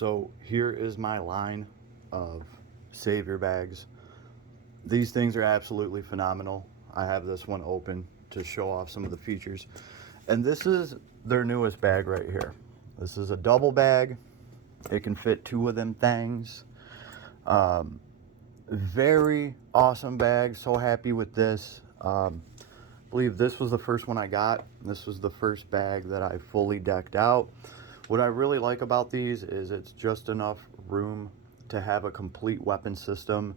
So here is my line of Savior bags. These things are absolutely phenomenal. I have this one open to show off some of the features. And this is their newest bag right here. This is a double bag. It can fit two of them things. Very awesome bag. So happy with this. I believe this was the first one I got. This was the first bag that I fully decked out. What I really like about these is it's just enough room to have a complete weapon system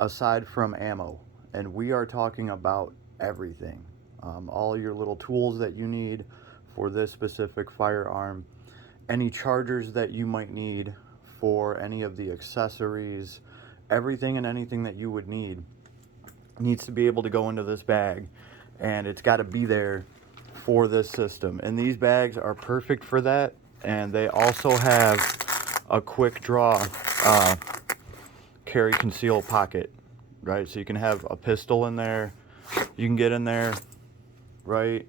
aside from ammo. And we are talking about everything. All your little tools that you need for this specific firearm, any chargers that you might need for any of the accessories, everything and anything that you would need needs to be able to go into this bag, and it's got to be there for this system. And these bags are perfect for that, and they also have a quick draw carry conceal pocket, right? So you can have a pistol in there, you can get in there, right?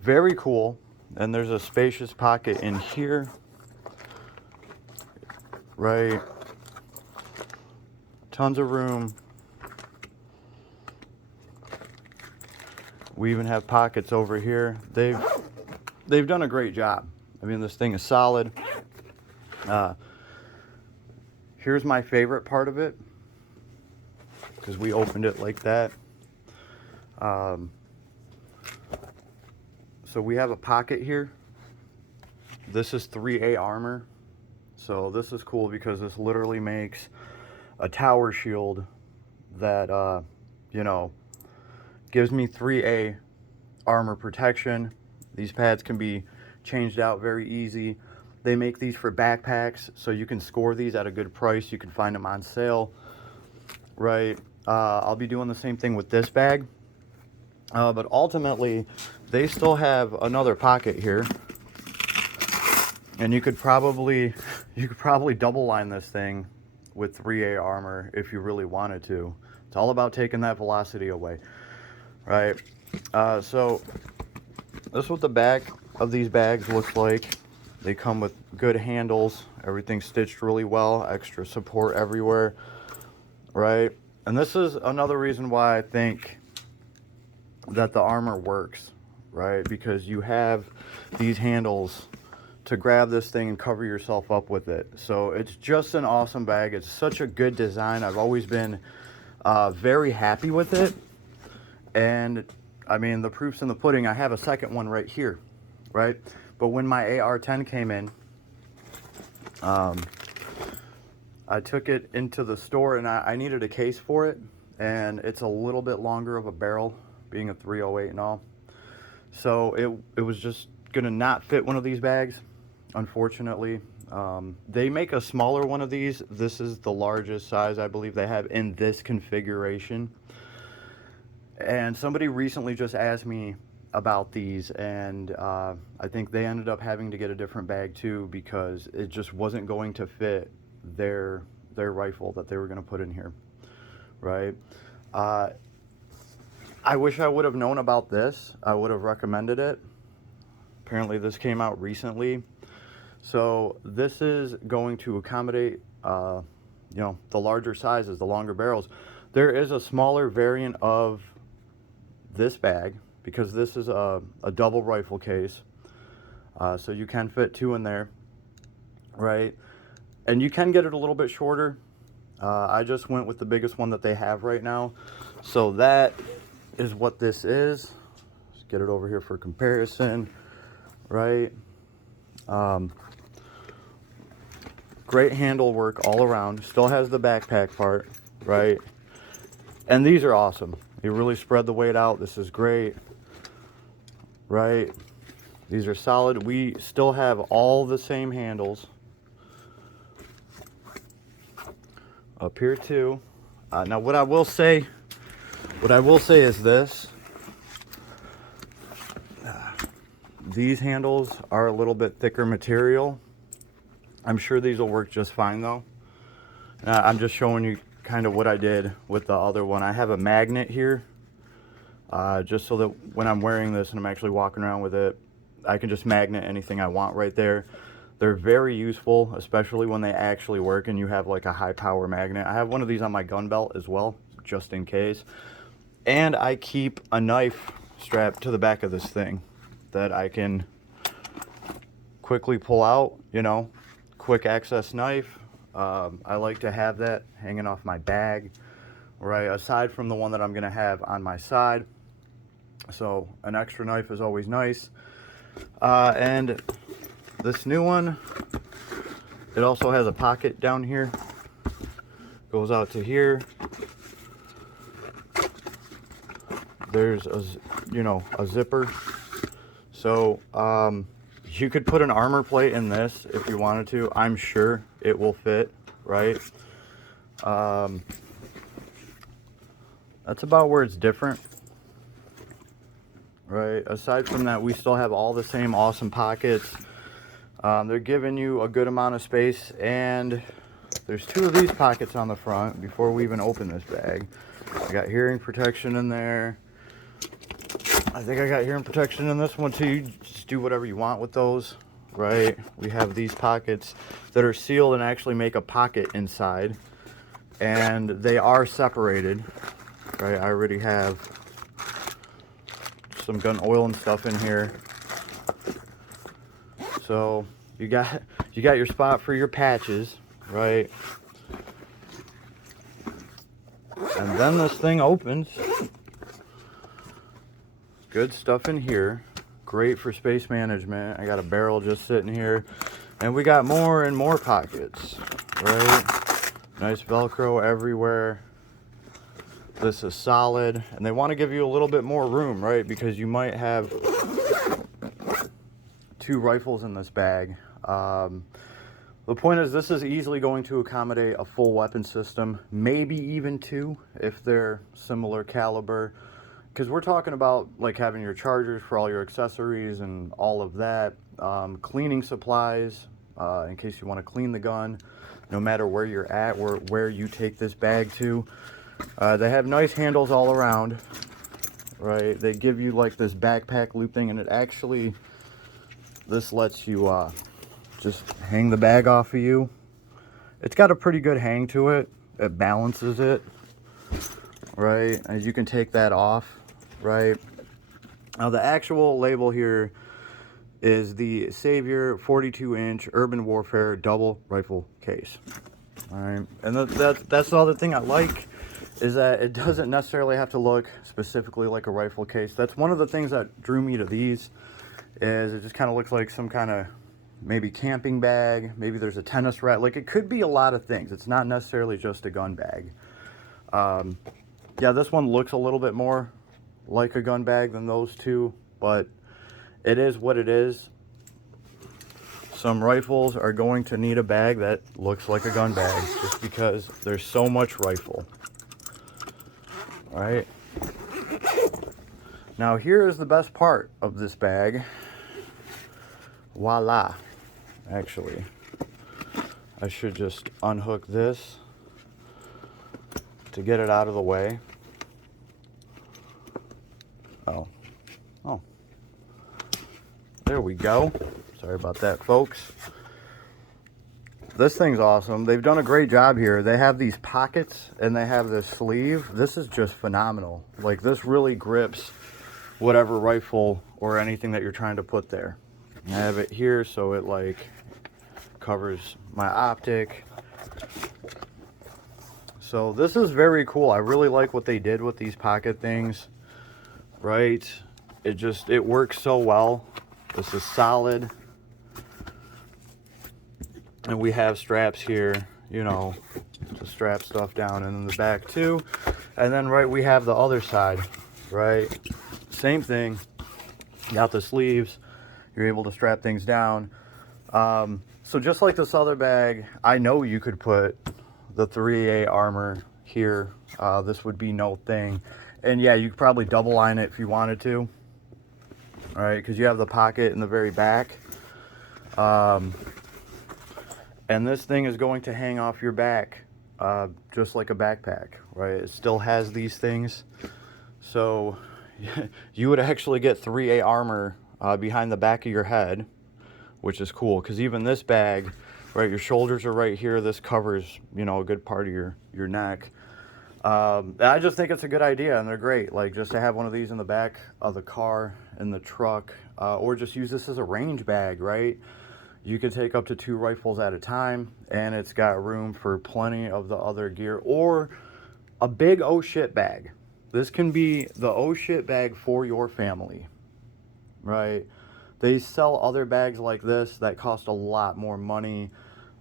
Very cool. And there's a spacious pocket in here, right? Tons of room. We even have pockets over here. They've done a great job. I mean, this thing is solid. Here's my favorite part of it, because we opened it like that. So we have a pocket here. This is 3A armor. So this is cool because this literally makes a tower shield that, gives me 3A armor protection. These pads can be changed out very easy. They make these for backpacks, so you can score these at a good price. You can find them on sale, right? I'll be doing the same thing with this bag. But ultimately, they still have another pocket here, and you could probably double line this thing with 3A armor if you really wanted to. It's all about taking that velocity away, right? So this is what the back of these bags looks like. They come with good handles, everything's stitched really well, extra support everywhere, right? And this is another reason why I think that the armor works, right? Because you have these handles to grab this thing and cover yourself up with it. So it's just an awesome bag. It's such a good design. I've always been very happy with it. And I mean, the proof's in the pudding. I have a second one right here, right? But when my AR-10 came in, I took it into the store, and I needed a case for it, and it's a little bit longer of a barrel, being a 308 and all. So it was just gonna not fit one of these bags, unfortunately. They make a smaller one of these. This is the largest size I believe they have in this configuration. And somebody recently just asked me about these, and I think they ended up having to get a different bag too, because it just wasn't going to fit their rifle that they were going to put in here, right? I wish I would have known about this. I would have recommended it. Apparently this came out recently. So this is going to accommodate the larger sizes, the longer barrels. There is a smaller variant of this bag, because this is a double rifle case, so you can fit two in there, right? And you can get it a little bit shorter. I just went with the biggest one that they have right now. So that is what this is. Let's get it over here for comparison, right? Great handle work all around. Still has the backpack part, right? And these are awesome. You really spread the weight out. This is great, right? These are solid. We still have all the same handles up here too. Now what I will say is this. These handles are a little bit thicker material. I'm sure these will work just fine though. I'm just showing you kind of what I did with the other one. I have a magnet here, just so that when I'm wearing this and I'm actually walking around with it, I can just magnet anything I want right there. They're very useful, especially when they actually work and you have like a high power magnet. I have one of these on my gun belt as well, just in case. And I keep a knife strapped to the back of this thing that I can quickly pull out, you know, quick access knife. I like to have that hanging off my bag, right, aside from the one that I'm going to have on my side. So an extra knife is always nice. And this new one, it also has a pocket down here, goes out to here. There's a, you know, a zipper. So you could put an armor plate in this if you wanted to. I'm sure it will fit, right? That's about where it's different, right? Aside from that, we still have all the same awesome pockets. They're giving you a good amount of space, and there's 2 of these pockets on the front before we even open this bag. I got hearing protection in there. I think I got hearing protection in this one too. You just do whatever you want with those, right? We have these pockets that are sealed and actually make a pocket inside, and they are separated, right? I already have some gun oil and stuff in here. So you got your spot for your patches, right? And then this thing opens. Good stuff in here. Great for space management. I got a barrel just sitting here. And we got more and more pockets, right? Nice Velcro everywhere. This is solid. And they want to give you a little bit more room, right? Because you might have 2 rifles in this bag. The point is, this is easily going to accommodate a full weapon system, maybe even 2 if they're similar caliber. Because we're talking about like having your chargers for all your accessories and all of that, cleaning supplies in case you want to clean the gun, no matter where you're at, where you take this bag to. They have nice handles all around, right? They give you like this backpack loop thing, and it actually, this lets you just hang the bag off of you. It's got a pretty good hang to it. It balances it, right? And you can take that off, right? Now the actual label here is the Savior 42-inch Urban Warfare double rifle case. All right, and that's the other thing I like, is that it doesn't necessarily have to look specifically like a rifle case. That's one of the things that drew me to these, is it just kind of looks like some kind of maybe camping bag. Maybe there's a tennis racket. Like, it could be a lot of things. It's not necessarily just a gun bag. Yeah, this one looks a little bit more like a gun bag than those 2, but it is what it is. Some rifles are going to need a bag that looks like a gun bag just because there's so much rifle. All right. Now here is the best part of this bag. Voila. Actually, I should just unhook this to get it out of the way. Oh, there we go. Sorry about that, folks. This thing's awesome. They've done a great job here. They have these pockets and they have this sleeve. This is just phenomenal. Like, this really grips whatever rifle or anything that you're trying to put there. I have it here so it like covers my optic. So this is very cool. I really like what they did with these pocket things, right? It works so well. This is solid. And we have straps here, you know, to strap stuff down, and in the back too. And then right, we have the other side, right? Same thing. Got the sleeves. You're able to strap things down. So just like this other bag, I know you could put the 3A armor here. This would be no thing. And yeah, you could probably double line it if you wanted to. All right, because you have the pocket in the very back. And this thing is going to hang off your back just like a backpack, right? It still has these things. So you would actually get 3A armor behind the back of your head, which is cool because even this bag, right, your shoulders are right here. This covers, you know, a good part of your neck. I just think it's a good idea, and they're great. Like, just to have one of these in the back of the car, in the truck, or just use this as a range bag, right? You can take up to 2 rifles at a time, and it's got room for plenty of the other gear, or a big oh shit bag. This can be the oh shit bag for your family, right? They sell other bags like this that cost a lot more money.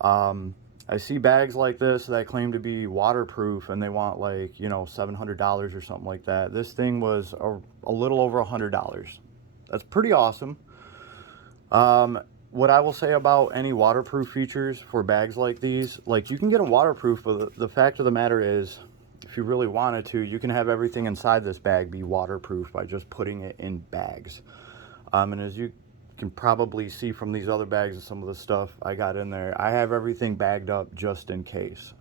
I see bags like this that claim to be waterproof, and they want, like, you know, $700 or something like that. This thing was a little over $100. That's pretty awesome. What I will say about any waterproof features for bags like these, like, you can get them waterproof, but the fact of the matter is, if you really wanted to, you can have everything inside this bag be waterproof by just putting it in bags. And as you can probably see from these other bags and some of the stuff I got in there, I have everything bagged up just in case,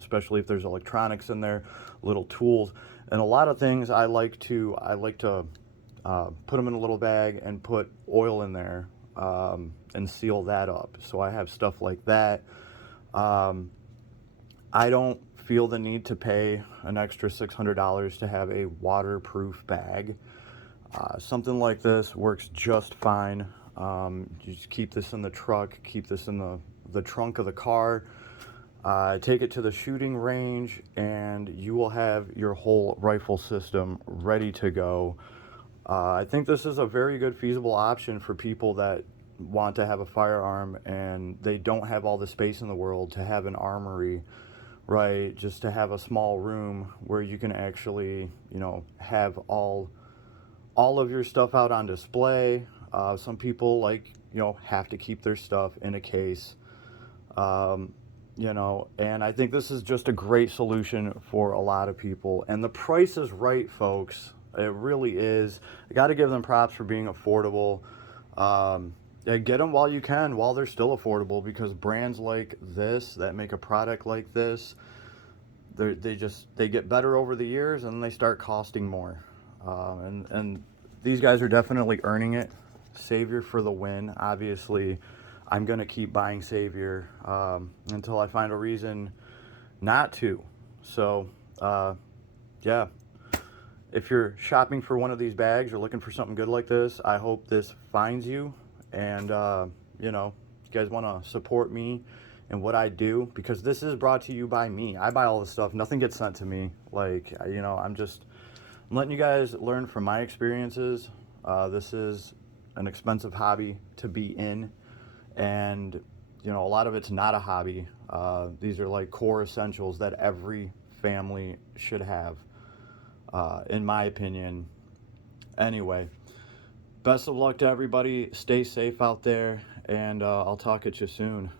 especially if there's electronics in there, little tools, and a lot of things I like to put them in a little bag and put oil in there, and seal that up. So I have stuff like that. I don't feel the need to pay an extra $600 to have a waterproof bag. Something like this works just fine. You just keep this in the truck, keep this in the trunk of the car, take it to the shooting range, and you will have your whole rifle system ready to go. I think this is a very good feasible option for people that want to have a firearm and they don't have all the space in the world to have an armory, right? Just to have a small room where you can actually, you know, have all of your stuff out on display. Some people, like, you know, have to keep their stuff in a case, you know, and I think this is just a great solution for a lot of people. And the price is right, folks. It really is. I got to give them props for being affordable. Yeah, get them while you can, while they're still affordable, because brands like this that make a product like this, they get better over the years, and they start costing more. And these guys are definitely earning it. Savior for the win. Obviously, I'm gonna keep buying Savior until I find a reason not to. So, yeah. If you're shopping for one of these bags or looking for something good like this, I hope this finds you. And, you know, you guys want to support me and what I do, because this is brought to you by me. I buy all this stuff. Nothing gets sent to me. Like, you know, I'm letting you guys learn from my experiences. This is an expensive hobby to be in. And, you know, a lot of it's not a hobby. These are like core essentials that every family should have, in my opinion. Anyway, best of luck to everybody. Stay safe out there, and I'll talk at you soon.